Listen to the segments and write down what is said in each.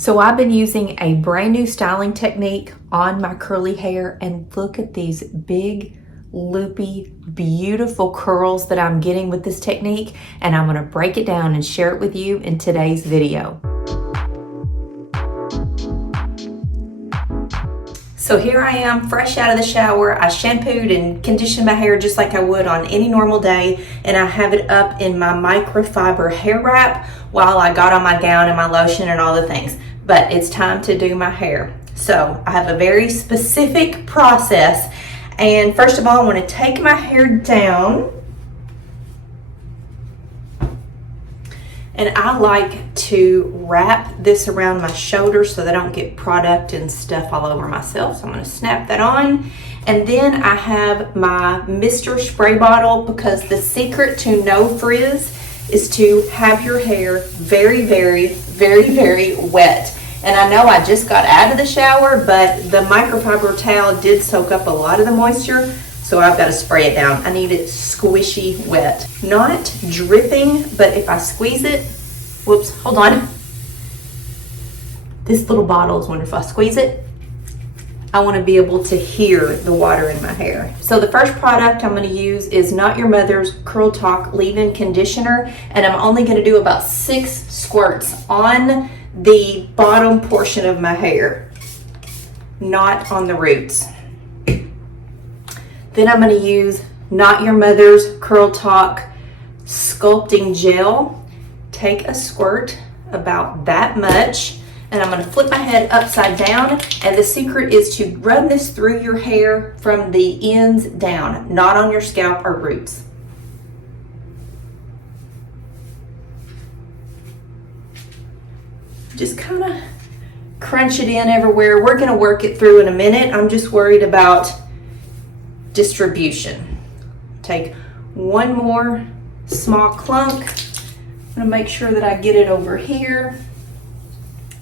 So I've been using a brand new styling technique on my curly hair, and look at these big, loopy, beautiful curls that I'm getting with this technique, and I'm gonna break it down and share it with you in today's video. So here I am, fresh out of the shower. I shampooed and conditioned my hair just like I would on any normal day, and I have it up in my microfiber hair wrap while I got on my gown and my lotion and all the things. But it's time to do my hair. So I have a very specific process, and first of all, I want to take my hair down, and I like to wrap this around my shoulders so that I don't get product and stuff all over myself. So I'm going to snap that on, and then I have my Mr. Spray bottle, because the secret to no frizz is to have your hair very, very, very, very wet. And I know I just got out of the shower, but the microfiber towel did soak up a lot of the moisture, so I've got to spray it down. I need it squishy wet. Not dripping, but if I squeeze it, whoops, hold on. This little bottle is wonderful. If I squeeze it, I want to be able to hear the water in my hair. So the first product I'm going to use is Not Your Mother's Curl Talk Leave-In Conditioner, and I'm only going to do about 6 squirts on the bottom portion of my hair, not on the roots. Then I'm going to use Not Your Mother's Curl Talk Sculpting Gel. Take a squirt, about that much, and I'm going to flip my head upside down, and the secret is to run this through your hair from the ends down, not on your scalp or roots. Just kind of crunch it in everywhere. We're going to work it through in a minute. I'm just worried about distribution. Take one more small clunk. I'm going to make sure that I get it over here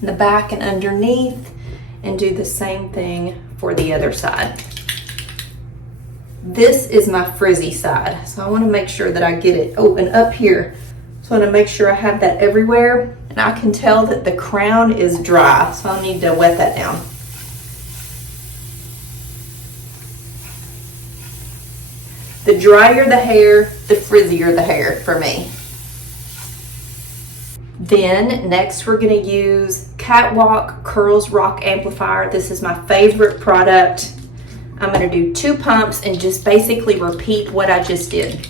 in the back and underneath, and do the same thing for the other side. This is my frizzy side, so I want to make sure that I get it. Oh, and up here. So I want to make sure I have that everywhere, and I can tell that the crown is dry, so I'll need to wet that down. The drier the hair, the frizzier the hair for me. Then next we're going to use Catwalk Curls Rock Amplifier. This is my favorite product. I'm going to do 2 pumps and just basically repeat what I just did.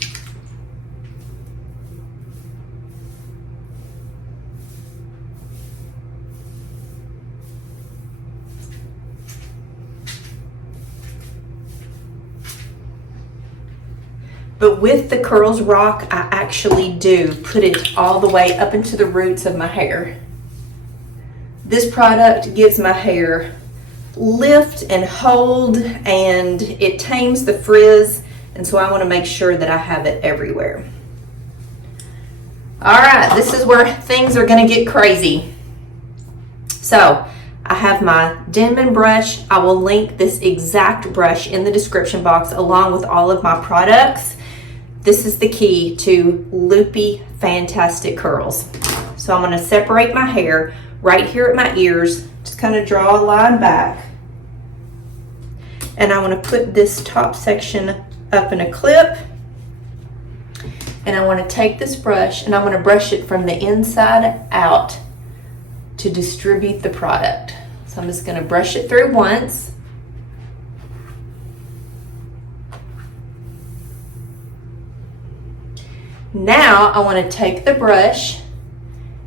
But with the Curls Rock, I actually do put it all the way up into the roots of my hair. This product gives my hair lift and hold, and it tames the frizz, and so I want to make sure that I have it everywhere. All right, this is where things are going to get crazy. So I have my Denman brush. I will link this exact brush in the description box along with all of my products. This is the key to loopy, fantastic curls. So I'm going to separate my hair right here at my ears, just kind of draw a line back. And I want to put this top section up in a clip. And I want to take this brush, and I'm going to brush it from the inside out to distribute the product. So I'm just going to brush it through once. Now I want to take the brush,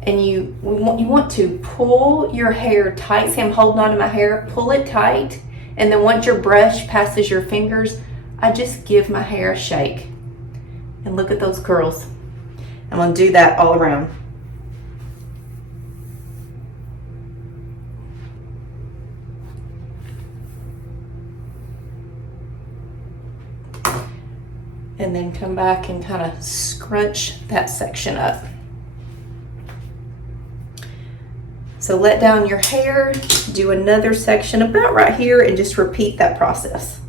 and you want to pull your hair tight. See, I'm holding on to my hair. Pull it tight, and then once your brush passes your fingers, I just give my hair a shake. And look at those curls. I'm going to do that all around. And then come back and kind of scrunch that section up. So let down your hair, do another section about right here, and just repeat that process.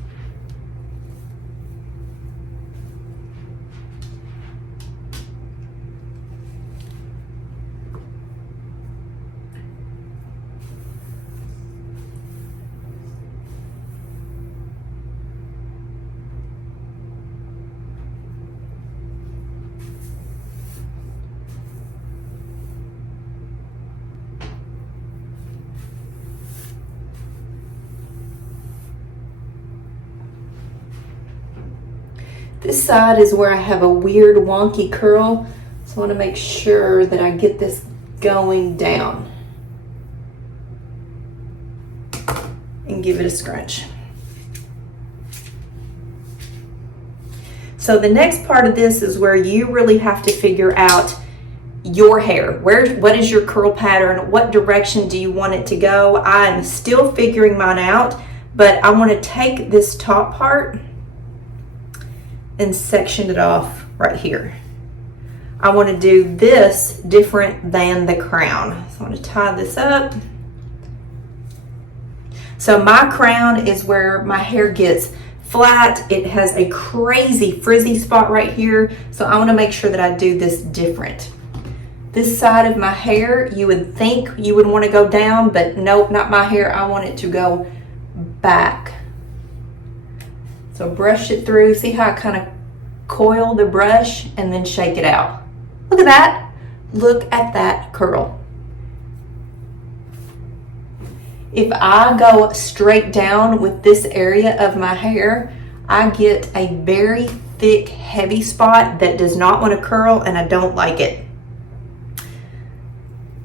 This side is where I have a weird wonky curl, so I want to make sure that I get this going down and give it a scrunch. So the next part of this is where you really have to figure out your hair. What is your curl pattern? What direction do you want it to go? I'm still figuring mine out, but I want to take this top part and section it off right here. I want to do this different than the crown. So I'm going to tie this up. So my crown is where my hair gets flat. It has a crazy frizzy spot right here. So I want to make sure that I do this different. This side of my hair, you would think you would want to go down, but nope, not my hair. I want it to go back. So brush it through. See how I kind of coil the brush and then shake it out. Look at that. Look at that curl. If I go straight down with this area of my hair, I get a very thick, heavy spot that does not want to curl, and I don't like it.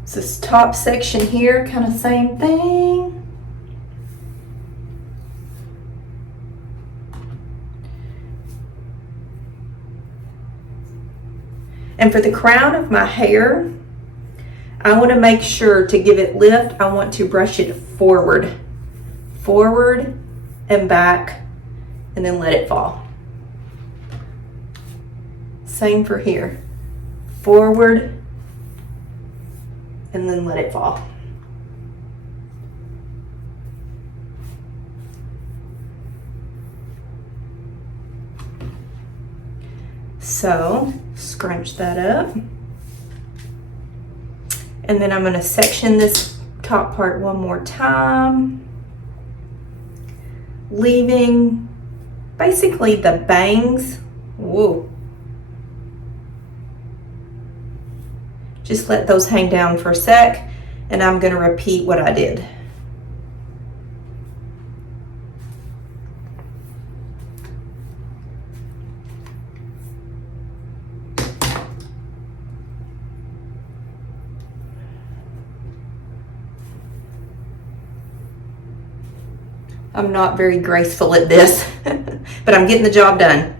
So this top section here, kind of same thing. And for the crown of my hair, I want to make sure to give it lift. I want to brush it forward and back, and then let it fall. Same for here. Forward and then let it fall. So scrunch that up. And then I'm going to section this top part one more time, leaving basically the bangs. Whoa. Just let those hang down for a sec, and I'm going to repeat what I did. I'm not very graceful at this, but I'm getting the job done.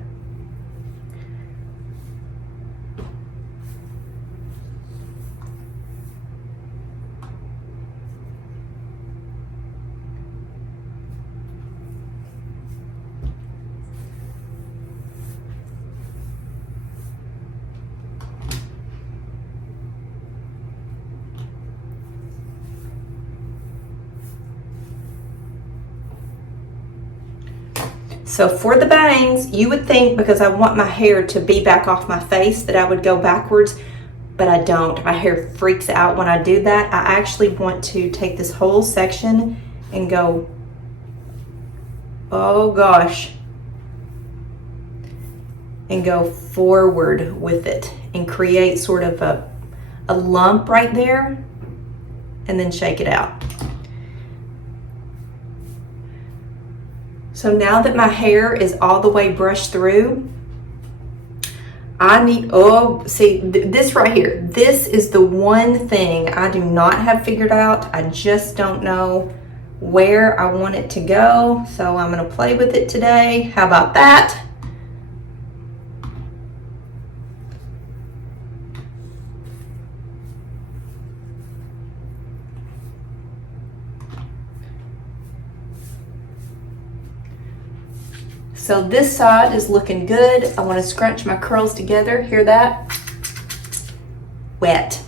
So for the bangs, you would think because I want my hair to be back off my face that I would go backwards, but I don't. My hair freaks out when I do that. I actually want to take this whole section and go, oh gosh, and go forward with it and create sort of a lump right there, and then shake it out. So now that my hair is all the way brushed through, I need, this right here, this is the one thing I do not have figured out. I just don't know where I want it to go. So I'm gonna play with it today. How about that? So this side is looking good. I want to scrunch my curls together. Hear that? Wet.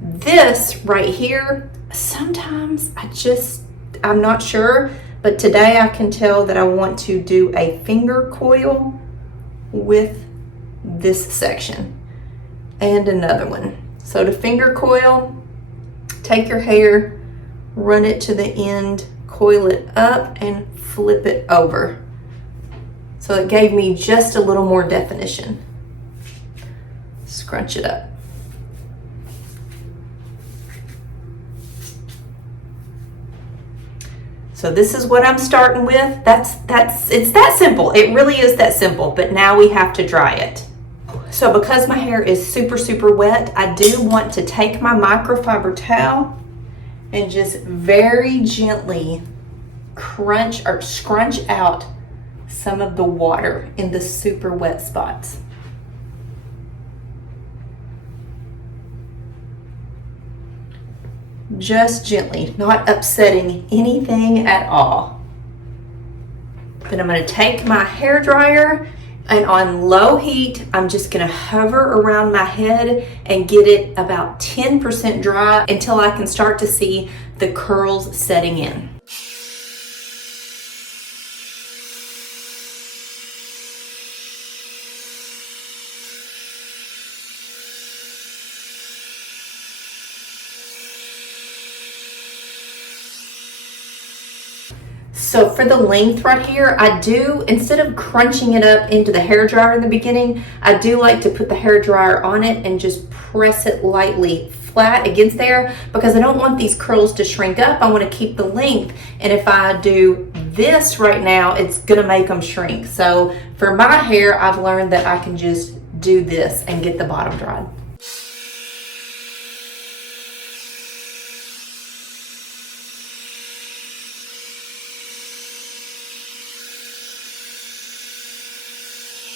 This right here, sometimes I'm not sure, but today I can tell that I want to do a finger coil with this section and another one. So to finger coil, take your hair, run it to the end, coil it up and flip it over. So it gave me just a little more definition. Scrunch it up. So So this is what I'm starting with. It's that simple. It really is that simple, but now we have to dry it. So because my hair is super, super wet, I do want to take my microfiber towel and just very gently crunch or scrunch out some of the water in the super wet spots. Just gently, not upsetting anything at all. Then I'm going to take my hair dryer, and on low heat, I'm just going to hover around my head and get it about 10% dry until I can start to see the curls setting in. So for the length right here, I do, instead of crunching it up into the hair dryer in the beginning, I do like to put the hair dryer on it and just press it lightly flat against there, because I don't want these curls to shrink up. I want to keep the length. And if I do this right now, it's going to make them shrink. So for my hair, I've learned that I can just do this and get the bottom dried.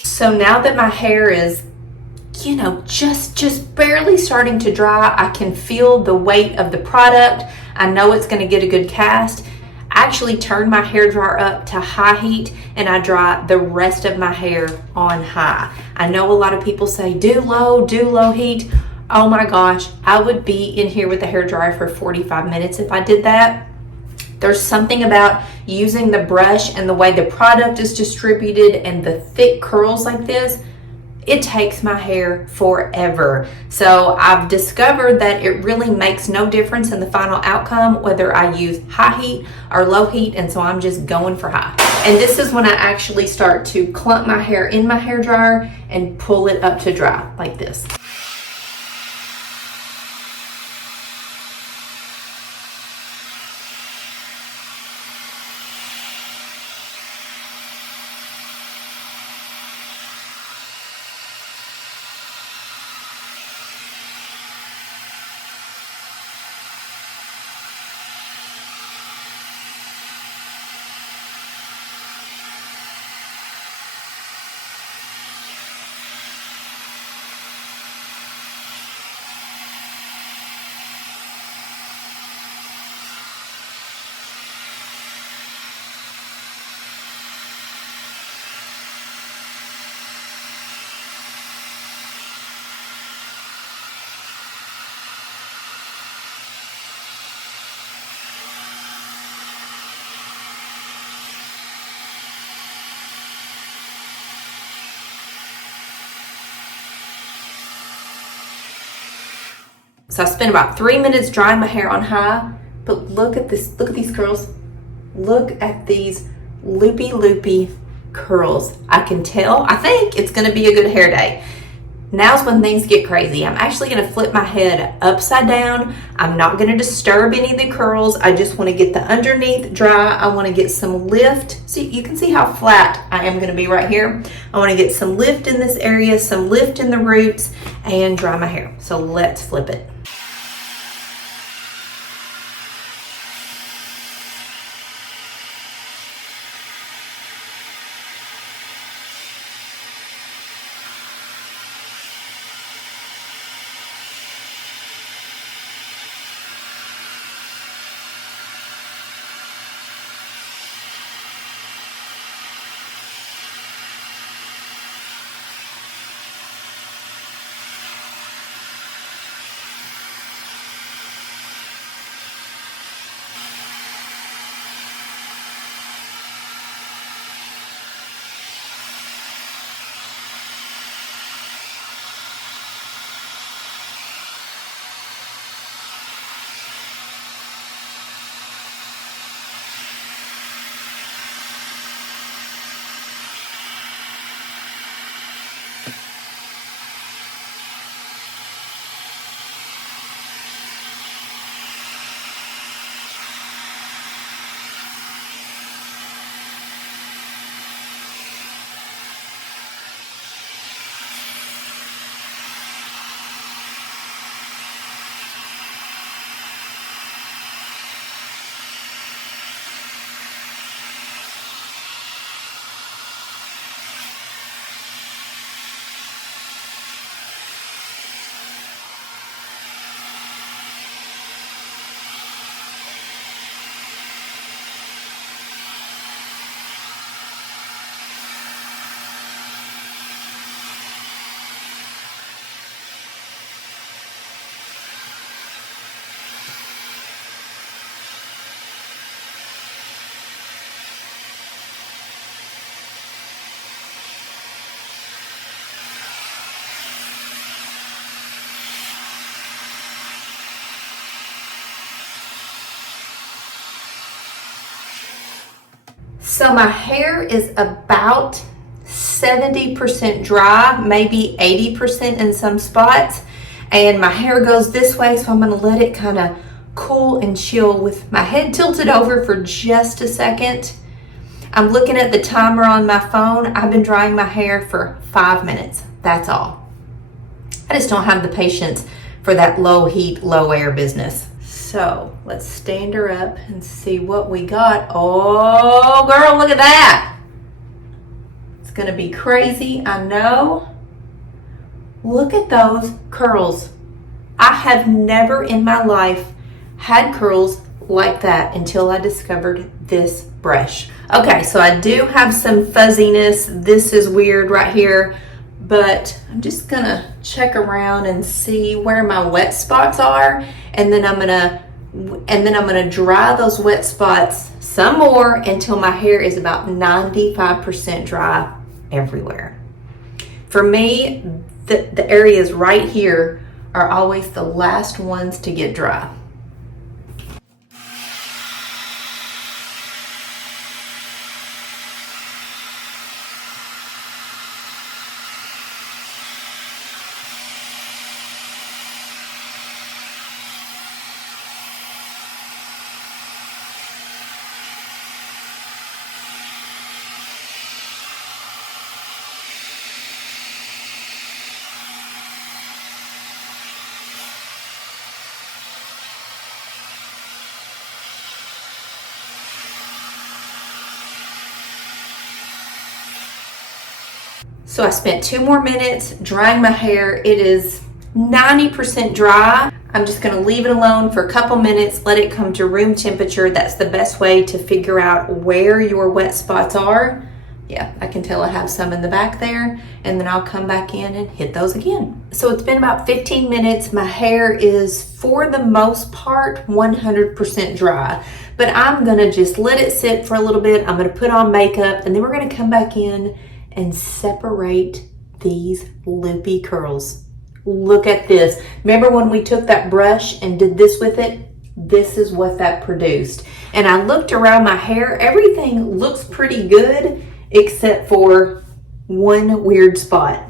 So now that my hair is, you know, just barely starting to dry, I can feel the weight of the product. I know it's going to get a good cast. I actually turn my hair dryer up to high heat and I dry the rest of my hair on high. I know a lot of people say do low heat. Oh my gosh, I would be in here with the hair dryer for 45 minutes if I did that. There's something about using the brush and the way the product is distributed and the thick curls like this, it takes my hair forever. So I've discovered that it really makes no difference in the final outcome whether I use high heat or low heat, and so I'm just going for high. And this is when I actually start to clump my hair in my hair dryer and pull it up to dry like this. So I spent about 3 minutes drying my hair on high, but look at this, look at these curls. Look at these loopy curls. I can tell, I think it's gonna be a good hair day. Now's when things get crazy. I'm actually gonna flip my head upside down. I'm not gonna disturb any of the curls. I just wanna get the underneath dry. I wanna get some lift. See, you can see how flat I am gonna be right here. I wanna get some lift in this area, some lift in the roots, and dry my hair. So let's flip it. So my hair is about 70% dry, maybe 80% in some spots. And my hair goes this way, so I'm gonna let it kind of cool and chill with my head tilted over for just a second. I'm looking at the timer on my phone. I've been drying my hair for 5 minutes, that's all. I just don't have the patience for that low heat, low air business. So let's stand her up and see what we got. Oh girl, look at that. It's gonna be crazy, I know. Look at those curls. I have never in my life had curls like that until I discovered this brush. Okay, so I do have some fuzziness. This is weird right here, but I'm just gonna check around and see where my wet spots are, and then I'm gonna dry those wet spots some more until my hair is about 95% dry everywhere. For me, the areas right here are always the last ones to get dry. So I spent 2 more minutes drying my hair. It is 90% dry. I'm just gonna leave it alone for a couple minutes, let it come to room temperature. That's the best way to figure out where your wet spots are. Yeah, I can tell I have some in the back there, and then I'll come back in and hit those again. So it's been about 15 minutes. My hair is, for the most part, 100% dry, but I'm gonna just let it sit for a little bit. I'm gonna put on makeup, and then we're gonna come back in and separate these loopy curls. Look at this. Remember when we took that brush and did this with it? This is what that produced. And I looked around my hair. Everything looks pretty good except for one weird spot.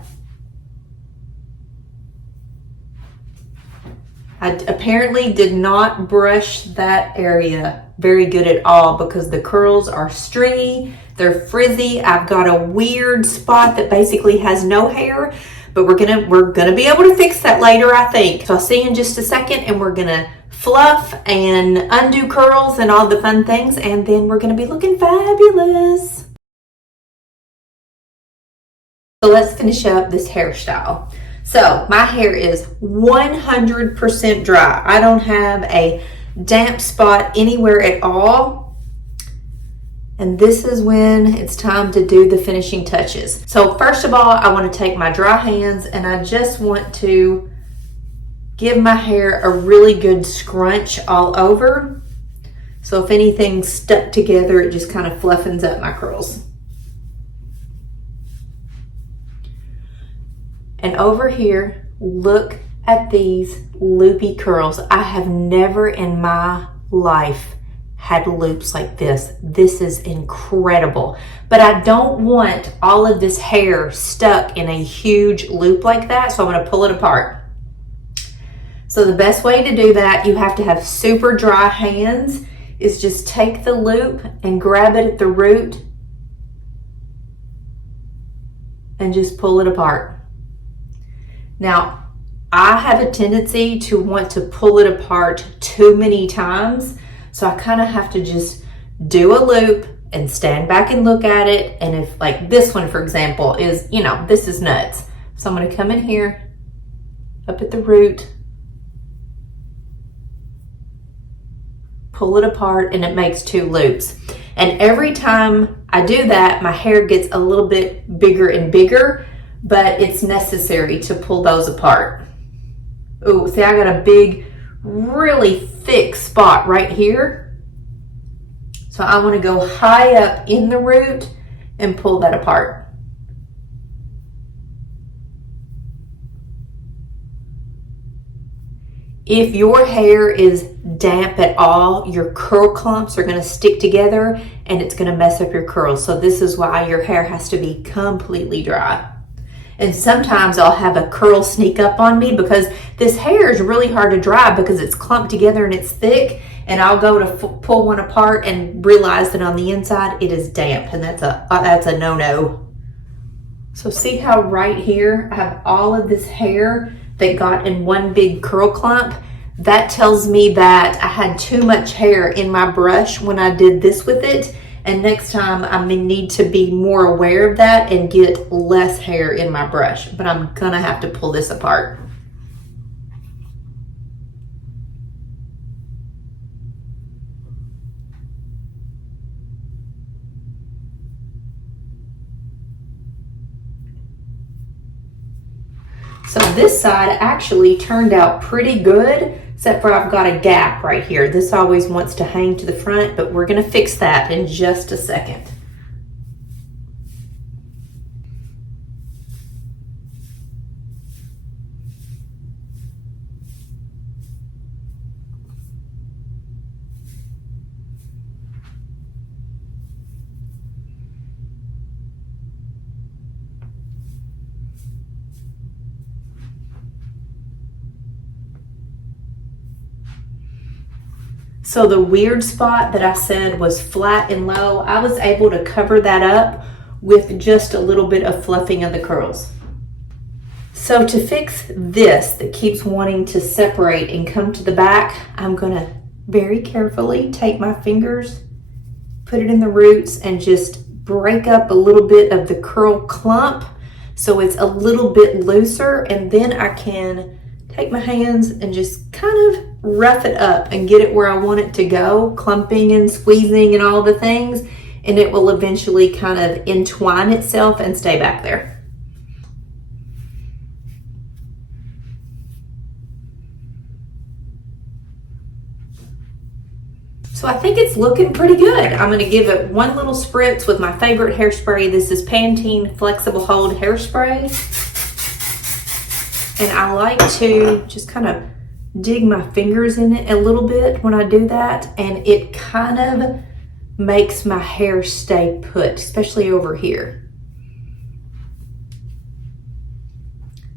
I apparently did not brush that area very good at all because the curls are stringy, they're frizzy. I've got a weird spot that basically has no hair, but we're gonna be able to fix that later, I think. So I'll see you in just a second, and we're gonna fluff and undo curls and all the fun things, and then we're gonna be looking fabulous. So let's finish up this hairstyle. So my hair is 100% dry. I don't have a damp spot anywhere at all. And this is when it's time to do the finishing touches. So first of all, I want to take my dry hands and I just want to give my hair a really good scrunch all over. So if anything's stuck together, it just kind of fluffens up my curls. And over here, look at these loopy curls. I have never in my life had loops like this. This is incredible. But I don't want all of this hair stuck in a huge loop like that, so I'm gonna pull it apart. So the best way to do that, you have to have super dry hands, is just take the loop and grab it at the root and just pull it apart. Now, I have a tendency to want to pull it apart too many times, so I kind of have to just do a loop and stand back and look at it. And if, like this one, for example, is, you know, this is nuts. So I'm going to come in here, up at the root, pull it apart, and it makes 2 loops. And every time I do that, my hair gets a little bit bigger and bigger, but it's necessary to pull those apart. Ooh, see, I got a big, really thick spot right here. So I want to go high up in the root and pull that apart. If your hair is damp at all, your curl clumps are going to stick together and it's going to mess up your curls. So this is why your hair has to be completely dry. And sometimes I'll have a curl sneak up on me because this hair is really hard to dry because it's clumped together and it's thick. And I'll go to pull one apart and realize that on the inside it is damp, and that's a no-no. So see how right here I have all of this hair that got in one big curl clump? That tells me that I had too much hair in my brush when I did this with it. And next time I may need to be more aware of that and get less hair in my brush. But I'm gonna have to pull this apart. So this side actually turned out pretty good, except for I've got a gap right here. This always wants to hang to the front, but we're gonna fix that in just a second. So the weird spot that I said was flat and low, I was able to cover that up with just a little bit of fluffing of the curls. So to fix this that keeps wanting to separate and come to the back, I'm gonna very carefully take my fingers, put it in the roots, and just break up a little bit of the curl clump so it's a little bit looser, and then I can take my hands and just kind of rough it up and get it where I want it to go, clumping and squeezing and all the things, and it will eventually kind of entwine itself and stay back there. So I think it's looking pretty good. I'm gonna give it one little spritz with my favorite hairspray. This is Pantene Flexible Hold Hairspray. And I like to just kind of dig my fingers in it a little bit when I do that, and it kind of makes my hair stay put, especially over here.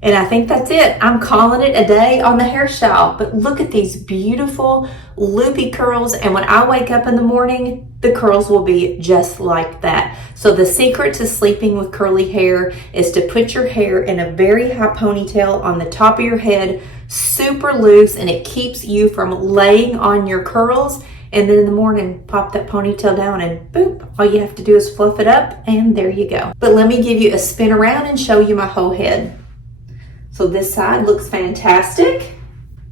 And I think that's it. I'm calling it a day on the hairstyle. But look at these beautiful loopy curls. And when I wake up in the morning, the curls will be just like that. So the secret to sleeping with curly hair is to put your hair in a very high ponytail on the top of your head, super loose, and it keeps you from laying on your curls. And then in the morning, pop that ponytail down and boop, all you have to do is fluff it up and there you go. But let me give you a spin around and show you my whole head. So this side looks fantastic.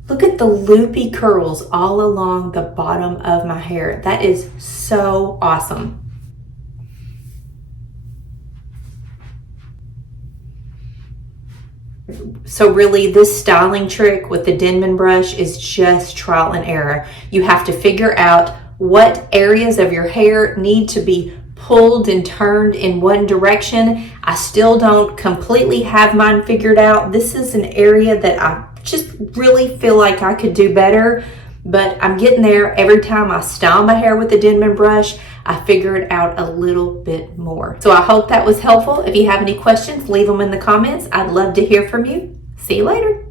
Look at the loopy curls all along the bottom of my hair. That is so awesome. So really, this styling trick with the Denman brush is just trial and error. You have to figure out what areas of your hair need to be pulled and turned in one direction. I still don't completely have mine figured out. This is an area that I just really feel like I could do better, but I'm getting there. Every time I style my hair with the Denman brush, I figure it out a little bit more. So I hope that was helpful. If you have any questions, leave them in the comments. I'd love to hear from you. See you later.